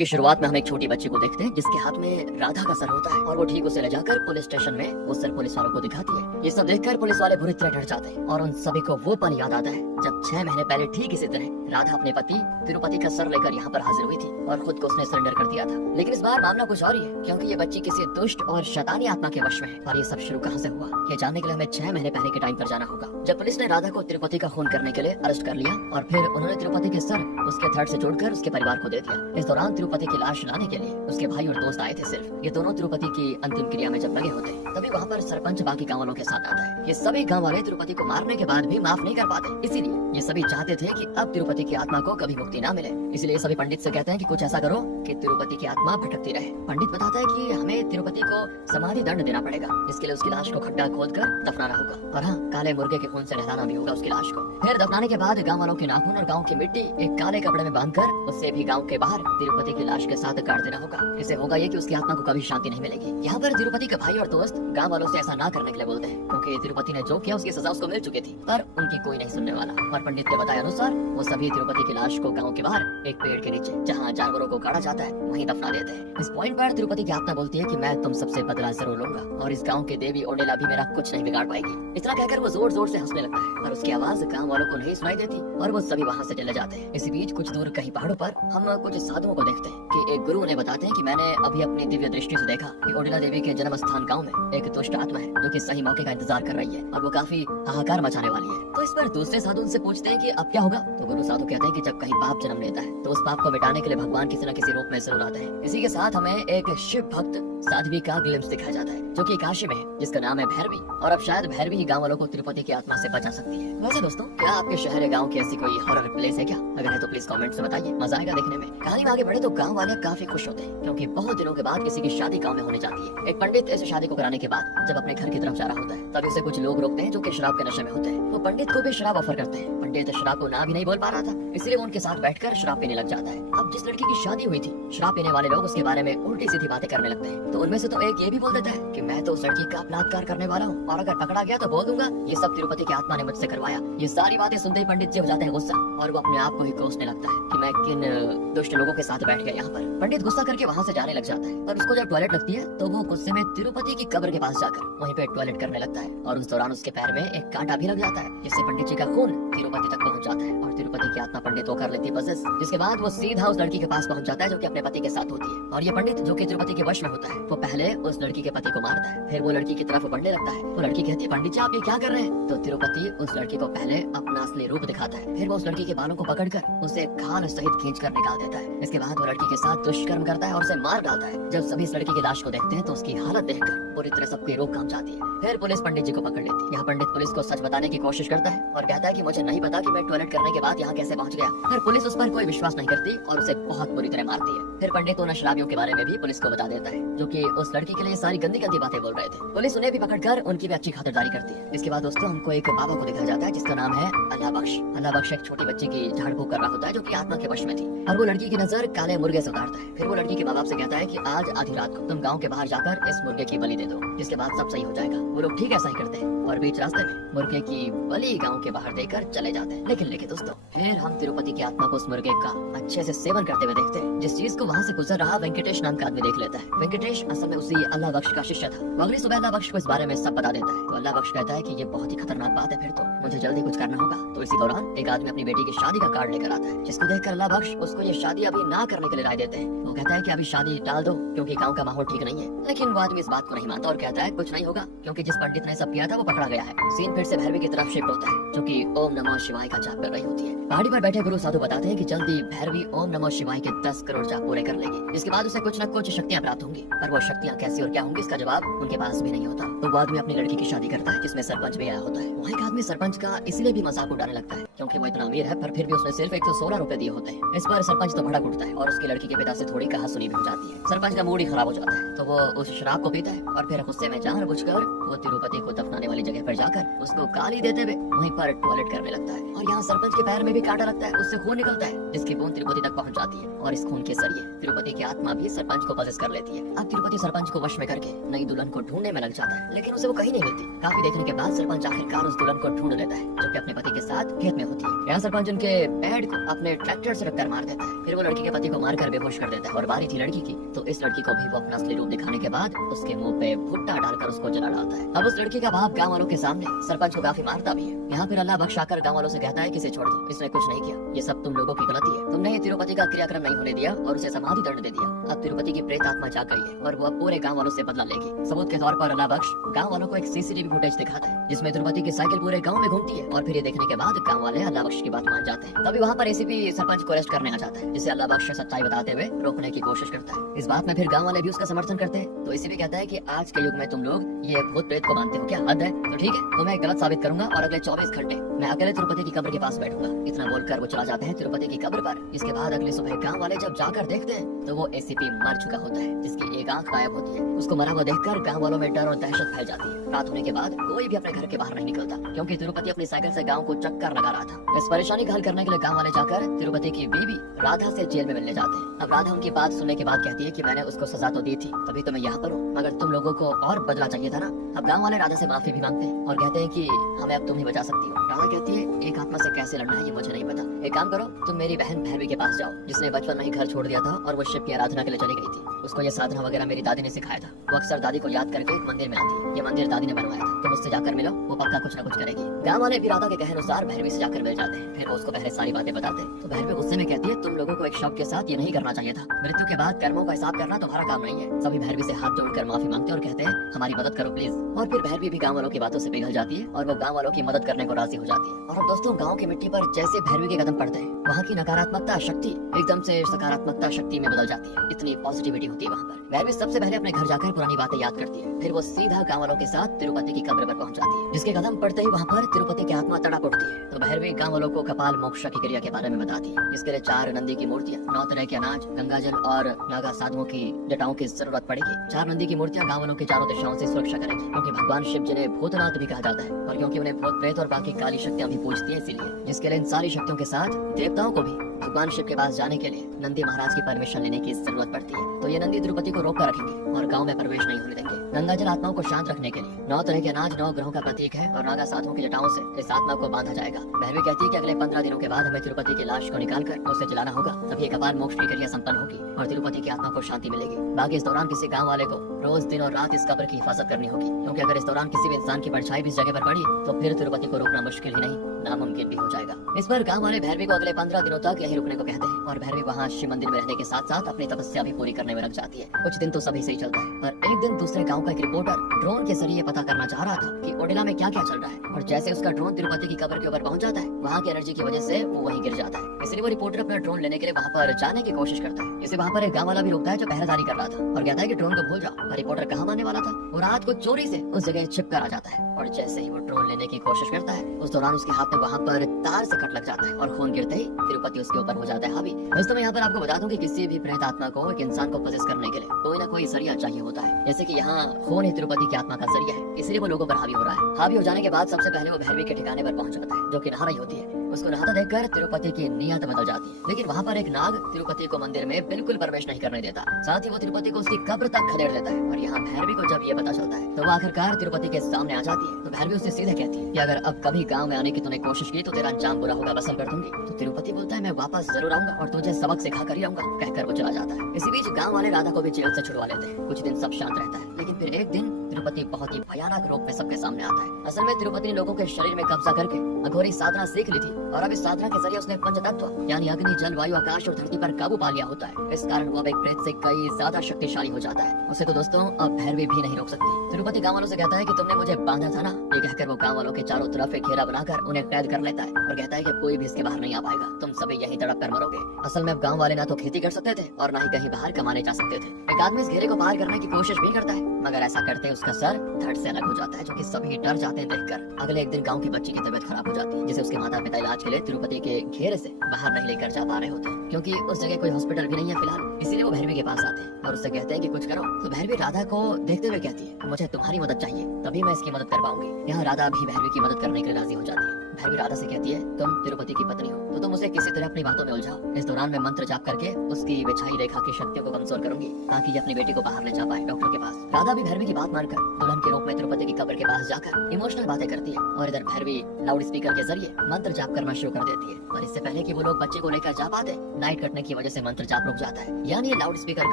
की शुरुआत में हम एक छोटी बच्ची को देखते हैं जिसके हाथ में राधा का सर होता है और वो ठीक उसे ले जाकर पुलिस स्टेशन में वो सर पुलिस वालों को दिखाती है। ये सब देखकर पुलिस वाले बुरी तरह डर जाते हैं और उन सभी को वो पल याद आता है जब 6 महीने पहले ठीक इसी तरह राधा अपने पति तिरुपति का सर लेकर यहाँ पर हाजिर हुई थी और खुद को उसने सरेंडर कर दिया था। लेकिन इस बार मामला कुछ और ही है, क्योंकि ये बच्ची किसी दुष्ट और शैतानी आत्मा के वश में है। और ये सब शुरू कहाँ से हुआ, ये जानने के लिए हमें 6 महीने पहले के टाइम पर जाना होगा, जब पुलिस ने राधा को तिरुपति का खून करने के लिए अरेस्ट कर लिया और फिर उन्होंने तिरुपति के सर उसके थर्ड से जोड़कर उसके परिवार को दे दिया। इस दौरान तिरुपति की लाश लाने के लिए उसके भाई और दोस्त आए थे। सिर्फ ये दोनों तिरुपति की अंतिम क्रिया में जब लगे होते तभी वहाँ पर सरपंच बाकी गाँव वालों के साथ आता है। ये सभी गाँव वाले तिरुपति को मारने के बाद भी माफ नहीं कर पाते, इसीलिए ये सभी चाहते थे कि अब तिरुपति की आत्मा को कभी मुक्ति ना मिले। इसलिए सभी पंडित से कहते हैं कि कुछ ऐसा करो कि तिरुपति की आत्मा भटकती रहे। पंडित बताता है कि हमें तिरुपति को समाधि दंड देना पड़ेगा, इसके लिए उसकी लाश को खड्डा खोदकर दफनाना होगा और हाँ, काले मुर्गे के खून से नहलाना भी होगा उसकी लाश को। फिर दफनाने के बाद गाँव वालों के नाखून और गाँव की मिट्टी एक काले कपड़े में बांधकर उससे भी गाँव के बाहर तिरुपति की लाश के साथ काट देना होगा। इससे होगा ये कि उसकी आत्मा को कभी शांति नहीं मिलेगी। यहाँ पर तिरुपति के भाई और दोस्त गाँव वालों से ऐसा ना करने के लिए बोलते हैं, क्योंकि तिरुपति ने जो किया उसकी सजा उसको मिल चुकी थी, पर उनकी कोई नहीं सुनने वाला। और पंडित के बताए अनुसार वो सभी तिरुपति की लाश को गाँव के बाहर एक पेड़ के नीचे जहाँ जानवरों को काटा जाता है वहीं दफना देते हैं। इस पॉइंट पर तिरुपति की आत्मा बोलती है कि मैं तुम सबसे बदला जरूर लूंगा और इस गाँव के देवी ओडेला भी मेरा कुछ नहीं बिगाड़ पाएगी। इतना कहकर वो जोर जोर से हंसने लगता है और उसकी आवाज गाँव वालों को नहीं सुनाई देती और वो सभी वहाँ से चले जाते हैं। इसी बीच कुछ दूर कहीं पहाड़ों पर हम कुछ साधुओं को देखते हैं कि एक गुरु उन्हें बताते हैं कि मैंने अभी अपनी दिव्य दृष्टि से देखा कि ओडेला देवी के जन्म स्थान गाँव में एक दुष्ट आत्मा है जो कि सही मौके का इंतजार कर रही है और वो काफी हाहाकार मचाने वाली है। तो इस पर दूसरे साधु उनसे पूछते हैं कि अब क्या होगा। तो गुरु साधु कहते हैं कि जब कहीं पाप जन्म लेता है तो उस पाप को मिटाने के लिए भगवान किसी न किसी रूप में जरूर आते हैं। इसी के साथ हमें एक शिव भक्त साध्वी का ग्लिम्स दिखाया जाता है जो कि काशी में है, जिसका नाम है भैरवी। और अब शायद भैरवी ही गाँव वालों को तिरुपति की आत्मा से बचा सकती है। वैसे दोस्तों, क्या आपके शहर या गाँव की ऐसी कोई हॉरर प्लेस है क्या? अगर है तो प्लीज कमेंट से बताइए, मजा आएगा देखने में। कहानी में आगे बढ़े तो गाँव वाले काफी खुश होते हैं, क्योंकि बहुत दिनों के बाद किसी की शादी गाँव में होने जाती है। एक पंडित ऐसे शादी को कराने के बाद जब अपने घर की तरफ जा रहा होता है तब उसे कुछ लोग रोकते हैं जो कि शराब के नशे में होते हैं। वो पंडित को भी शराब ऑफर करते हैं। पंडित शराब को ना भी नहीं बोल पा रहा था, इसलिए वो उनके साथ बैठकर शराब पीने लग जाता है। अब जिस लड़की की शादी हुई थी, शराब पीने वाले लोग उसके बारे में उल्टी सीधी बातें करने लगते हैं। तो उनमें से तो एक ये भी बोल देता है कि मैं तो उस लड़की का बलात्कार करने वाला हूँ और अगर पकड़ा गया तो बोल दूंगा ये सब तिरुपति की आत्मा ने मुझसे करवाया। ये सारी बातें सुनते ही पंडित जी हो जाते हैं गुस्सा और वो अपने आप को ही कोसने लगता है कि मैं किन दुष्ट लोगों के साथ बैठ गया यहाँ पर। पंडित गुस्सा करके वहाँ से जाने लग जाता है और उसको जब टॉयलेट लगती है तो वो गुस्से में तिरुपति की कब्र के पास जाकर वहीं पे टॉयलेट करने लगता है और उस दौरान उसके पैर में एक कांटा भी लग जाता है, जिससे पंडित जी का खून तिरुपति तक पहुँच जाता है और तिरुपति की आत्मा पंडित को कर लेती है पजेस। जिसके बाद वो सीधा उस लड़की के पास पहुँच जाता है जो कि अपने पति के साथ होती है। और ये पंडित जो कि तिरुपति के वश में होता है वो पहले उस लड़की के पति को मारता है, फिर वो लड़की की तरफ बढ़ने लगता है। वो लड़की कहती है पंडित जी आप ये क्या कर रहे हैं? तो तिरुपति उस लड़की को पहले अपना असली रूप दिखाता है, फिर वो उस लड़की के बालों को पकड़कर उसे खाल सहित खींचकर निकाल देता है। इसके बाद वो लड़की के साथ दुष्कर्म करता है और उसे मार डालता है। जब सभी इस लड़की की लाश को देखते हैं तो उसकी हालत देखकर पूरी तरह सबकी रूह कांप जाती है। फिर पुलिस पंडित जी को पकड़ लेती है। यहाँ पंडित पुलिस को सच बताने की कोशिश करता है और कहता है कि मुझे नहीं पता कि मैं टॉयलेट करने के बाद यहाँ कैसे पहुँच गया। फिर पुलिस उस पर कोई विश्वास नहीं करती और उसे बहुत बुरी तरह मारती है। फिर पंडित उन शराबियों के बारे में भी पुलिस को बता देता है जो कि उस लड़की के लिए सारी गंदी गंदी बातें बोल रहे थे। पुलिस उन्हें भी पकड़कर उनकी भी अच्छी खातिरदारी करती है। इसके बाद दोस्तों हमको एक बाबा को दिखाया जाता है जिसका नाम है अल्लाह बख्श। अल्लाह बख्श एक छोटी बच्ची की झाड़ फूक कर रहा होता है जो कि आत्मा के वश में थी और वो लड़की की नजर काले मुर्गे से उतारता है। फिर वो लड़की के माँ बाप से कहता है कि आज आधी रात को तुम गाँव के बाहर जाकर इस मुर्गे की बलि दे दो, जिसके बाद सब सही हो जाएगा। वो लोग ठीक ऐसा ही करते हैं और बीच रास्ते में मुर्गे की बलि गाँव के बाहर देकर चले जाते हैं। लेकिन दोस्तों फिर हम तिरुपति की आत्मा को उस मुर्गे का अच्छे से सेवन करते हुए देखते हैं, जिस चीज को वहाँ से गुजर रहा वेंकटेश नाम का आदमी देख लेता है। वेंकटेश असल में उसी अल्लाह बख्श का शिष्य था। वो अगली सुबह अल्लाह बख्श को इस बारे में सब बता देता है। तो अल्लाह बख्श कहता है कि ये बहुत ही खतरनाक बात है, फिर तो मुझे जल्दी कुछ करना होगा। तो इसी दौरान एक आदमी अपनी बेटी की शादी का कार्ड लेकर आता है, जिसको देखकर अल्लाह बख्श उसको ये शादी अभी ना करने के लिए राय देते हैं। वो कहता है कि अभी शादी टाल दो क्योंकि गाँव का माहौल ठीक नहीं है। लेकिन वो आदमी इस बात को नहीं मानता और कहता है कुछ नहीं होगा क्योंकि जिस पंडित ने सब किया था वो पकड़ा गया है। सीन फिर से भैरवी की तरफ शिफ्ट होता है जो कि ओम नमः शिवाय का जाप कर रही होती है। पहाड़ी पर बैठे गुरु साधु बताते हैं कि जल्दी भैरवी ओम नमः शिवाय के 10 करोड़ जाप पूरे कर लेगी, जिसके बाद उसे कुछ न कुछ शक्तियां प्राप्त होंगी। पर वो शक्तियां कैसी और क्या होंगी इसका जवाब उनके पास भी नहीं होता। तो वो आदमी अपनी लड़की की शादी करता है जिसमें सरपंच भी आया होता है। वहाँ एक आदमी सरपंच का इसलिए भी मजाक उड़ाने लगता है क्योंकि वो इतना अमीर है, पर फिर भी उसने सिर्फ 116 रुपए दिए होते हैं। इस पर सरपंच तो भड़क उठता है और उसकी लड़की के पिता से थोड़ी कहासुनी भी हो जाती है। सरपंच का मूड ही खराब हो जाता है तो वो उस शराब को पीता है और फिर गुस्से में जानबूझकर वो तिरुपति को दफनाने वाली जगह पर जाकर उसको गाली देते हुए वहीं पर टॉयलेट करने लगता है। और यहाँ सरपंच के पैर में भी कांटा लगता है, उससे खून निकलता है जिसकी बूंद तिरुपति तक पहुँच जाती है और इस खून के जरिए तिरुपति की आत्मा भी सरपंच को पजेस कर लेती है। अब तिरुपति सरपंच को वश में करके नई दुल्हन को ढूंढने में लग जाता है, लेकिन उसे वो कहीं नहीं मिलती। काफी देखने के बाद सरपंच आखिरकार उस दुल्हन को ढूंढ लेता है जो कि अपने पति के साथ खेत में होती है। यहाँ सरपंच उनके पेड़ को अपने ट्रैक्टर से टक्कर मार देता है। फिर वो लड़की के पति को मारकर बेहोश कर देता है और बारी थी लड़की की, तो इस लड़की को भी वो अपना असली रूप दिखाने के बाद उसके मुंह पे भुट्टा डालकर उसको जला डालता है। अब उस लड़की का बाप गाँव वालों के सामने सरपंच को काफी मारता भी है। यहाँ फिर अल्लाह बख्श आकर गाँव वालों से कहता है कि इसे छोड़ दो, इसने कुछ नहीं किया, ये सब तुम लोगों की गलती है। तुमने ये तिरुपति का क्रियाक्रम नहीं होने दिया और उसे समाधि दंड दे दिया। अब तिरुपति की प्रेत आत्मा जाग गई है और वो अब पूरे गाँव वालों से बदला लेगी। सबूत के तौर पर अल्लाह बख्श गाँव वालों को एक सीसीटीवी फुटेज दिखाता है जिसमें तिरुपति की साइकिल पूरे गाँव में घूमती है और फिर ये देखने के बाद गाँव वाले अल्लाह बख्श की बात मान जाते हैं। तभी वहाँ पर एसीपी सरपंच को अरेस्ट करने आ जाता है, जिसे अल्लाह बख्श सच्चाई बताते हुए रोकने की कोशिश करता है। इस बात में फिर गाँव वाले भी उसका समर्थन करते हैं। तो एसीपी कहता है कि आज के युग में तुम लोग ये भूत प्रेत को मानते हो, क्या हद है? तो ठीक है, तुम्हें गलत साबित करूंगा और अगले 24 घंटे मैं अकेले तिरुपति की कब्र के पास बैठूंगा। इतना बोलकर वो चला जाते हैं तिरुपति की कब्र पर। इसके बाद अगली सुबह गाँव वाले जब जाकर देखते हैं तो वो एसीपी मर चुका होता है, जिसकी एक आंख गायब होती है। उसको मरा हुआ देखकर गाँव वालों में डर और दहशत फैल जाती है। रात होने के बाद कोई भी अपने घर के बाहर नहीं निकलता, क्योंकि तिरुपति अपनी साइकिल से गाँव को चक्कर लगा रहा था। इस परेशानी का हल करने के लिए गाँव वाले जाकर तिरुपति की बीवी राधा से जेल में मिलने जाते हैं। अब राधा उनकी बात सुनने के बाद कहती है कि मैंने उसको सजा तो दी थी, तभी तो मैं यहाँ पर हूँ, मगर तुम लोगों को और बदला चाहिए था ना। अब गाँव वाले राधा से माफी भी मांगते हैं और कहते हैं कि हमें अब तुम ही बचा सकती हो। राधा कहती है एक आत्मा से कैसे लड़ना है ये मुझे नहीं पता, एक काम करो, तुम मेरी बहन भैरवी के पास जाओ, जिसने बचपन में ही घर छोड़ दिया था और वो शिव की आराधना के लिए चली गई थी। उसको ये साधना वगैरह मेरी दादी ने सिखाया था। वो अक्सर दादी को याद करके एक मंदिर में आती है। ये मंदिर दादी ने बनवाया था, तुम उससे जाकर मिलो, वो पक्का कुछ न कुछ करेगी। गाँव वाले भी राधा के कहे अनुसार भैरवी से जाकर मिल जाते हैं। फिर वो उसको पहले सारी बातें बताते हैं। तो भैरवी गुस्से में कहती है तुम लोगों को एक शव के साथ ये नहीं करना चाहिए था। मृत्यु के बाद कर्मों का हिसाब करना तुम्हारा काम नहीं है। सभी भैरवी से हाथ जोड़कर माफी मांगते और कहते हैं हमारी मदद करो प्लीज। और फिर भैरवी भी गाँव वालों की बातों से पिघल जाती है और वो गाँव वालों की मदद करने को राजी हो जाती है। और अब दोस्तों गाँव की मिट्टी पर जैसे भैरवी के कदम पड़ते हैं, वहाँ की नकारात्मकता शक्ति एकदम से सकारात्मकता शक्ति में बदल जाती है। इतनी पॉजिटिविटी होती है वहाँ पर। भैरवी सबसे पहले अपने घर जाकर पुरानी बातें याद करती है। फिर वो सीधा गाँव वालों के साथ तिरुपति की कब्र पर पहुँच जाती है, जिसके कदम पड़ते ही वहाँ पर तिरुपति की आत्मा तड़प उठती है। तो भैरवी गाँव वालों को कपाल मोक्ष की क्रिया के बारे में बताती है, जिसके लिए 4 नंदी की मूर्तियाँ, 9 तरह के अनाज, गंगाजल और नागा साधुओं की जटाओं की जरूरत पड़ेगी। 4 नंदी की मूर्तियाँ गाँव वालों की चारों दिशाओं से सुरक्षा करेगी, क्योंकि भगवान शिव जिन्हें भूतनाथ भी कहा जाता है और क्योंकि उन्हें भूत प्रेत और बाकी काली शक्तियाँ भी पूजती है, इसीलिए जिसके लिए इन सारी शक्तियों के साथ देवताओं को भी भगवान शिव के पास जाने के लिए नंदी महाराज की परमिशन लेने की जरूरत पड़ती है। तो ये नंदी तिरुपति को रोक कर रखेंगे और गांव में प्रवेश नहीं होने देंगे। गंगाजल आत्माओं को शांत रखने के लिए 9 तरह के अनाज 9 ग्रहों का प्रतीक है और नागा साधुओं की जटाओं से इस आत्मा को बांधा जाएगा। भैरवी कहती है कि अगले 15 दिनों के बाद हमें तिरुपति की लाश को निकालकर उसे जलाना होगा, तभी कपाल मोक्ष की क्रिया संपन्न होगी और तिरुपति की आत्मा को शांति मिलेगी। बाकी इस दौरान किसी गाँव वाले को रोज दिन और रात इस कब्र की हिफाजत करनी होगी, क्योंकि अगर इस दौरान किसी भी इंसान की परछाई भी इस जगह पर पड़ी तो फिर तिरुपति को रोकना मुश्किल ही नहीं नामुमकिन भी हो जाएगा। इस पर गाँव वाले भैरवी को अगले 15 दिनों तक यहीं रुकने को कहते हैं और भैरवी वहाँ शिव मंदिर में रहने के साथ साथ अपनी तपस्या भी पूरी करने में लग जाती है। कुछ दिन तो सभी सही चलता है, पर एक दिन दूसरे गाँव का एक रिपोर्टर ड्रोन के जरिए पता करना चाह रहा था कि ओडिला में क्या क्या चल रहा है, और जैसे उसका ड्रोन तिरुपति की कब्र के ऊपर पहुंच जाता है, वहाँ की एनर्जी की वजह से वो वहीं गिर जाता है। इसलिए वो रिपोर्टर अपना ड्रोन लेने के लिए वहाँ पर जाने की कोशिश करता है। इसे वहाँ पर एक गाँव वाला भी रोकता है जो पहरेदारी कर रहा था और कहता है कि ड्रोन को भूल जाओ। पर रिपोर्टर कहाँ मानने वाला था, वो रात को चोरी से उस जगह छिप कर आ जाता है और जैसे ही वो ड्रोन लेने की कोशिश करता है, उस दौरान उसके हाथ में वहाँ पर तार से कट लग जाता है और खून गिरते ही तिरुपति उसके ऊपर हो जाता है हावी। दोस्तों मैं यहाँ पर आपको बता दूं कि किसी भी प्रेत आत्मा को एक इंसान को पोजेस करने के लिए कोई ना कोई जरिया चाहिए होता है, जैसे कि यहाँ खून ही तिरुपति की आत्मा का जरिया है, इसलिए वो लोगों पर हावी हो रहा है। हावी हो जाने के बाद सबसे पहले वो भैरवी के ठिकाने पर पहुंच जाता है, जो कि नहा रही होती है। उसको नहाता देखकर तिरुपति की नियत बदल जाती है, लेकिन वहाँ पर एक नाग तिरुपति को मंदिर में बिल्कुल प्रवेश नहीं करने देता। साथ ही वो तिरुपति को उसकी कब्र तक खदेड़ देता है और यहाँ भैरवी को जब ये पता चलता है तो वो आखिरकार तिरुपति के सामने आ जाती है। तो भैरवी उससे सीधे कहती है कि अगर अब कभी गाँव में आने की तूने कोशिश की तो तेरा अंजाम बुरा होगा, वसन कर दूंगी। तो तिरुपति बोलता है मैं वापस जरूर आऊंगा और तुझे सबक सिखा कर ही आऊंगा, कहकर वो चला जाता है। इसी बीच गाँव वाले राधा को भी जेल से छुड़वा लेते हैं। कुछ दिन सब शांत रहता है, लेकिन फिर एक दिन तिरुपति बहुत ही भयानक रूप में सबके सामने आता है। असल में तिरुपति ने लोगों के शरीर में कब्जा करके अघोरी साधना सीख ली थी और अब इस साधना के जरिए उसने पंच तत्व यानी अग्नि, जल, वायु, आकाश और धरती पर काबू पा लिया होता है। इस कारण वो अब एक प्रेत से कई ज्यादा शक्तिशाली हो जाता है। उसे तो दोस्तों अब भैरवी भी नहीं रोक सकती। तिरुपति गाँव वालों से कहता है कि तुमने मुझे बांधा था ना, ये कहकर वो गाँव वालों के चारों तरफ एक घेरा बनाकर उन्हें कैद कर लेता है और कहता है कि कोई भी इसके बाहर नहीं आ पाएगा, तुम सभी यहीं तड़प कर मरोगे। असल में अब गाँव वाले ना तो खेती कर सकते थे और ना ही कहीं बाहर कमाने जा सकते थे। एक आदमी इस घेरे को पार करने की कोशिश भी करता है, मगर ऐसा करते उसका सर धड़ से अलग हो जाता है, जो कि सभी डर जाते हैं देखकर। अगले एक दिन गांव की बच्ची की तबीयत खराब हो जाती है, जिसे उसके माता पिता इलाज के लिए तिरुपति के घेरे से बाहर नहीं लेकर जा पा रहे होते, क्योंकि उस जगह कोई हॉस्पिटल भी नहीं है फिलहाल। इसीलिए वो भैरवी के पास आते हैं और उससे कहते हैं कि कुछ करो। तो भैरवी राधा को देखते हुए कहती है मुझे तुम्हारी मदद चाहिए, तभी मैं इसकी मदद कर पाऊंगी। यहाँ राधा भी भैरवी की मदद करने के लिए राजी हो जाती है। भैरवी राधा से कहती है तुम तिरुपति की पत्नी हो तो तुम उसे किसी तरह अपनी बातों में उलझाओ। इस दौरान मैं मंत्र जाप करके उसकी विछाई रेखा की शक्तियों को कमजोर करूंगी ताकि ये अपनी बेटी को बाहर ले जा पाए डॉक्टर के पास। राधा भी भैरवी की बात मानकर दुल्हन के रूप में तिरुपति की कब्र के पास जाकर इमोशनल बातें करती है और इधर भैरवी लाउड स्पीकर के जरिए मंत्र जाप करना शुरू कर देती है। और इससे पहले कि वो लोग बच्चे को लेकर जा पाते, नाइट कटने की वजह से मंत्र जाप रुक जाता है, यानी ये लाउड स्पीकर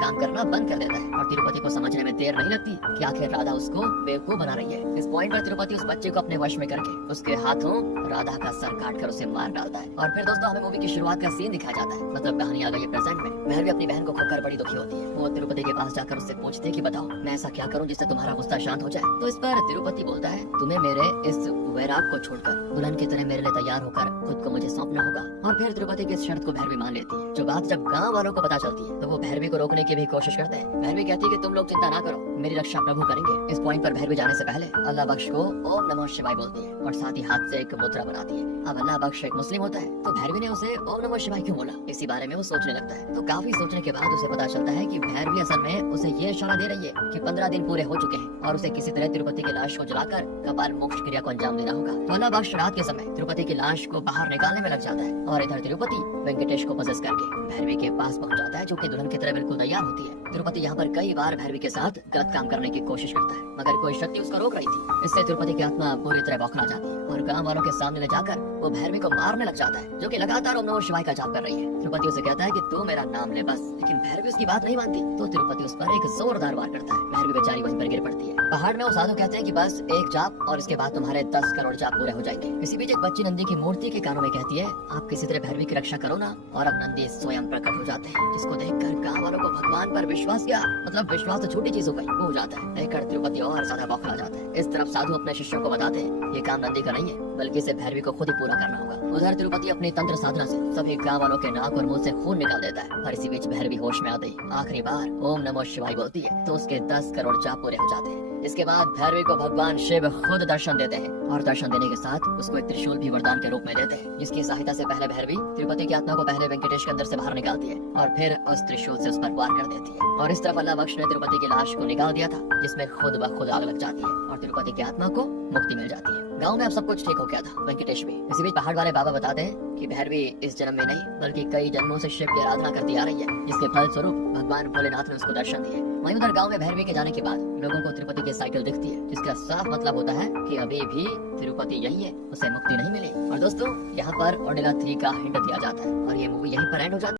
काम करना बंद कर देता है और तिरुपति को समझने में देर नहीं लगती कि आखिर राधा उसको बेवकूफ बना रही है। इस पॉइंट पर तिरुपति उस बच्चे को अपने वश में करके उसके हाथों राधा का सर काट कर उसे मार डालता है। और फिर दोस्तों हमें मूवी की शुरुआत का सीन दिखाया जाता है, मतलब कहानी आ गई है प्रेजेंट में। भैरवी अपनी बहन को खोकर बड़ी दुखी होती है। वो तिरुपति के पास जाकर उससे पूछती है कि बताओ मैं ऐसा क्या करूं जिससे तुम्हारा गुस्सा शांत हो जाए। तो इस पर तिरुपति बोलता है तुम्हें मेरे इस वैराग को छोड़कर दुल्हन की तरह मेरे लिए तैयार होकर खुद को मुझे सौंपना होगा। और फिर तिरुपति की इस शर्त को भैरवी मान लेती है। जो बात जब गांव वालों को पता चलती है तो वो भैरवी को रोकने की भी कोशिश करते हैं। भैरवी कहती है कि तुम लोग चिंता ना करो, मेरी रक्षा प्रभु करेंगे। इस पॉइंट पर भैरवी जाने से पहले अल्लाह बख्श को ओम नमः शिवाय बोलती है और साथ ही हाथ से एक मुद्रा बनाती है। अब अल्लाह बख्श एक मुस्लिम होता है तो भैरवी ने उसे ओम नमः शिवाय क्यों बोला, इसी बारे में वो सोचने लगता है। तो काफी सोचने के बाद उसे पता चलता है कि भैरवी असल में उसे ये इशारा दे रही है कि 15 दिन पूरे हो चुके हैं और उसे किसी तरह तिरुपति की लाश को जलाकर कपाल मोक्ष क्रिया को अंजाम देना होगा। तो अल्लाह बख्श रात के समय तिरुपति की लाश को बाहर निकालने में लग जाता है और इधर तिरुपति वेंकटेश को पजेस करके भैरवी के पास पहुंच जाता है, जो कि दुल्हन की तरह बिल्कुल तैयार होती है। तिरुपति यहाँ पर कई बार भैरवी के साथ गलत काम करने की कोशिश करता है मगर कोई शक्ति उसको रोक रही थी। इससे तिरुपति की आत्मा पूरी तरह बौखला जाती है और गांव वालों के सामने ले जाकर वो भैरवी को मारने लग जाता है, जो कि लगातार ओम नमः शिवाय का जाप कर रही है। तिरुपति उसे कहता है कि तू मेरा नाम ले बस, लेकिन भैरवी उसकी बात नहीं मानती। तो तिरुपति उस पर एक जोरदार वार करता है। भैरवी बेचारी वहीं पर गिर पड़ती है। पहाड़ में वो साधु कहते हैं कि बस एक जाप और इसके बाद तुम्हारे 10 करोड़ जाप पूरे हो जाएंगे। इसी बीच एक बच्ची नंदी की मूर्ति के कानों में कहती है आप किसी तरह भैरवी की रक्षा करो ना। और अब नंदी स्वयं प्रकट हो जाते हैं, जिसको देखकर गांव वालों को भगवान पर विश्वास किया, मतलब विश्वास तो छोटी चीज हो गई, वो हो जाता है। देखकर तिरुपति और ज्यादा बौखला जाता है। इस तरफ साधु अपने शिष्यों को बताते हैं ये काम नंदी का नहीं है बल्कि इसे भैरवी को खुद ही पूरा करना होगा। उधर तिरुपति अपनी तंत्र साधना से सभी गांव वालों के नाक और मुंह से खून निकाल देता है। और इसी बीच भैरवी होश में आते ही आखिरी बार ओम नमः शिवाय बोलती है तो उसके 10 करोड़ जाप पूरे हो जाते हैं। इसके बाद भैरवी को भगवान शिव खुद दर्शन देते हैं और दर्शन देने के साथ उसको एक त्रिशूल भी वरदान के रूप में देते हैं, जिसकी सहायता से पहले भैरवी तिरुपति की आत्मा को पहले वेंकटेश के अंदर से बाहर निकालती है और फिर उस त्रिशूल से उस पर वार कर देती है। और इस तरफ अल्लाह बख्श ने तिरुपति की लाश को निकाल दिया था, जिसमें खुद ब खुद आग लग जाती है और तिरुपति की आत्मा को मुक्ति मिल जाती है। गांव में अब सब कुछ ठीक हो गया था, वेंकटेश भी। इसी बीच पहाड़ वाले बाबा बताते हैं कि भैरवी इस जन्म में नहीं बल्कि कई जन्मों से शिव की आराधना करती आ रही है, जिसके फल स्वरूप भगवान भोलेनाथ ने उसको दर्शन दिए। वहीं उधर गांव में भैरवी के जाने के बाद लोगों को तिरुपति की साइकिल दिखती है, जिसका साफ मतलब होता है कि अभी भी तिरुपति यही है, उसे मुक्ति नहीं मिली। और दोस्तों यहाँ पर ओडेला 3 का हिंट दिया जाता है और ये मूवी यहीं पर एंड हो जाती है।